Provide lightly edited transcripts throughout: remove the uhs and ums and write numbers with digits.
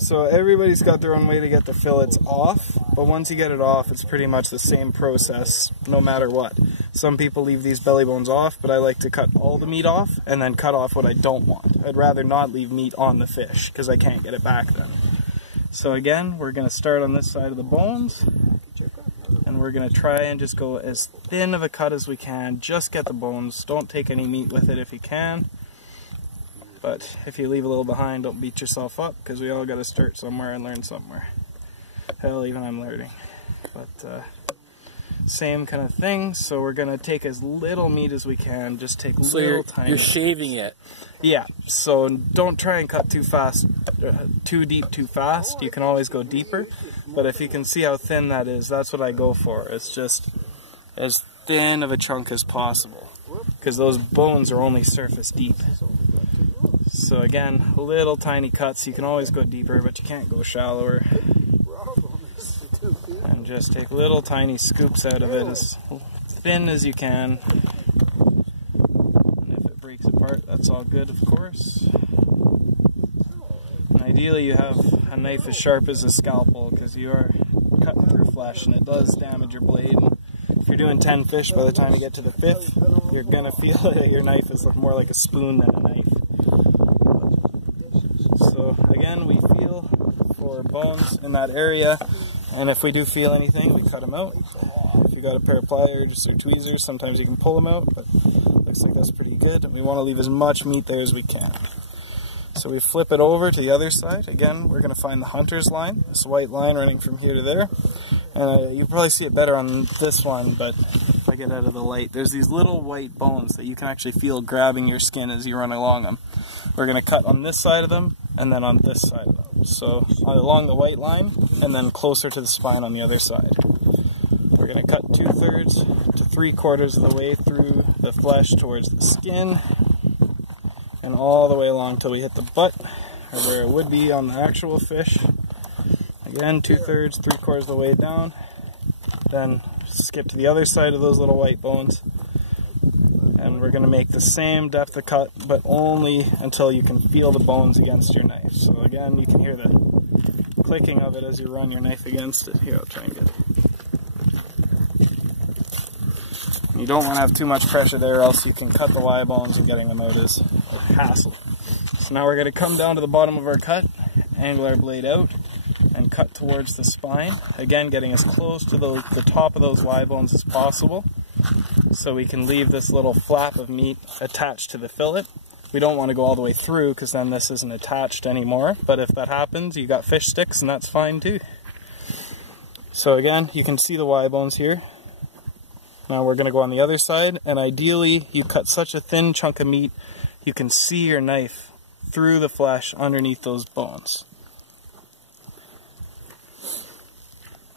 So everybody's got their own way to get the fillets off, but once you get it off, it's pretty much the same process no matter what. Some people leave these belly bones off, but I like to cut all the meat off and then cut off what I don't want. I'd rather not leave meat on the fish because I can't get it back then. So again, we're going to start on this side of the bones, and we're going to try and just go as thin of a cut as we can. Just get the bones. Don't take any meat with it if you can. But if you leave a little behind, don't beat yourself up, because we all got to start somewhere and learn somewhere. Hell, even I'm learning. But same kind of thing. So we're going to take as little meat as we can. Just take little tiny. You're shaving it. Yeah. So don't try and cut too fast, too deep, too fast. You can always go deeper. But if you can see how thin that is, that's what I go for. It's just as thin of a chunk as possible, because those bones are only surface deep. So again, little tiny cuts. You can always go deeper, but you can't go shallower. And just take little tiny scoops out of it as thin as you can. And if it breaks apart, that's all good, of course. And ideally you have a knife as sharp as a scalpel, because you are cutting through flesh and it does damage your blade. And if you're doing 10 fish, by the time you get to the 5th, you're going to feel that your knife is more like a spoon than a knife. So again, we feel for bones in that area, and if we do feel anything, we cut them out. If you got a pair of pliers or tweezers, sometimes you can pull them out, but looks like that's pretty good. And we want to leave as much meat there as we can. So we flip it over to the other side. Again, we're going to find the hunter's line, this white line running from here to there. And you probably see it better on this one, but if I get out of the light, there's these little white bones that you can actually feel grabbing your skin as you run along them. We're going to cut on this side of them, and then on this side of them. So along the white line, and then closer to the spine on the other side. We're going to cut 2/3 to 3/4 of the way through the flesh towards the skin, and all the way along till we hit the butt, or where it would be on the actual fish. Again, 2/3, 3/4 of the way down. Then skip to the other side of those little white bones. And we're going to make the same depth of cut, but only until you can feel the bones against your knife. So again, you can hear the clicking of it as you run your knife against it. Here, I'll try and get it. You don't want to have too much pressure there, else you can cut the Y bones, and getting them out is a hassle. So now we're going to come down to the bottom of our cut, angle our blade out, and cut towards the spine. Again, getting as close to the top of those Y bones as possible, so we can leave this little flap of meat attached to the fillet. We don't want to go all the way through, because then this isn't attached anymore, but if that happens, you got fish sticks, and that's fine too. So again, you can see the Y bones here. Now we're going to go on the other side, and ideally you cut such a thin chunk of meat you can see your knife through the flesh underneath those bones.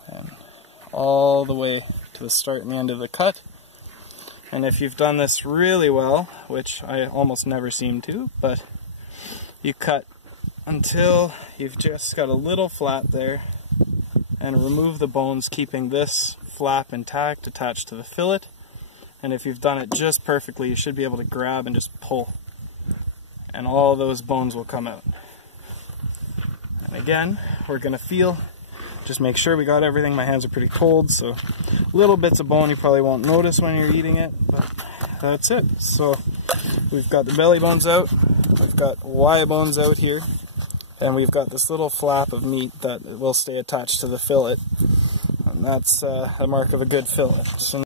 And all the way to the start and the end of the cut. And if you've done this really well, which I almost never seem to, but you cut until you've just got a little flat there, and remove the bones, keeping this flap intact attached to the fillet. And if you've done it just perfectly, you should be able to grab and just pull, and all those bones will come out. And again, we're going to feel, just make sure we got everything. My hands are pretty cold, so little bits of bone you probably won't notice when you're eating it, but that's it. So we've got the belly bones out, we've got Y bones out here, and we've got this little flap of meat that will stay attached to the fillet, and that's a mark of a good fillet. So